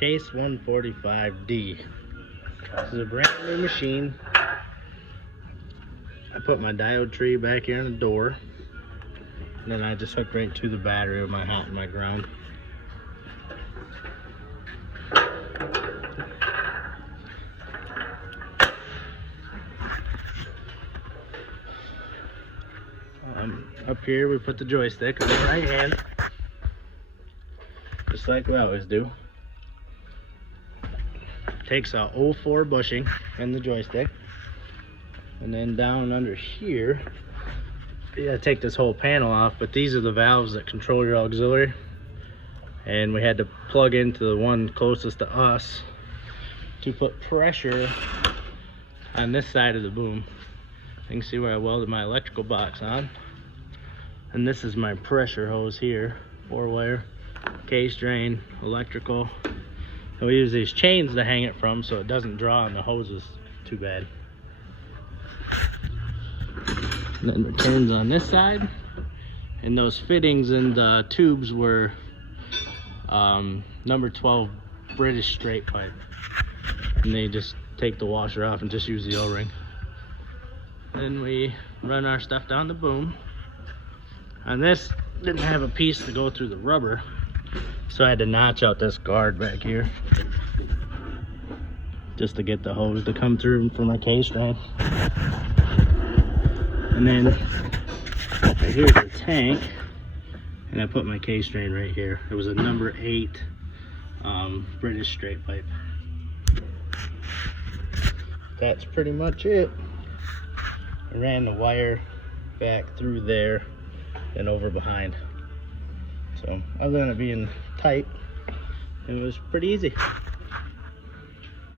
CX-145D. This is a brand new machine. I put my diode tree back here in the door, and then I just hooked right to the battery of my hot and my ground. Up here we put the joystick on the right hand, just like we always do. Takes a 04 bushing in the joystick, and then down under here you gotta take this whole panel off, but these are the valves that control your auxiliary, and we had to plug into the one closest to us to put pressure on this side of the boom. You can see where I welded my electrical box on, and this is my pressure hose here, 4-wire, case drain, electrical. And we use these chains to hang it from so it doesn't draw on the hoses too bad. And then returns on this side, and those fittings and the tubes were number 12 British straight pipe, and they just take the washer off and just use the O-ring. Then we run our stuff down the boom. And this didn't have a piece to go through the rubber, so I had to notch out this guard back here just to get the hose to come through for my case drain. And then here's the tank, and I put my case drain right here. It was a number 8 British straight pipe. That's pretty much it. I ran the wire back through there and over behind. So other than it being tight, it was pretty easy.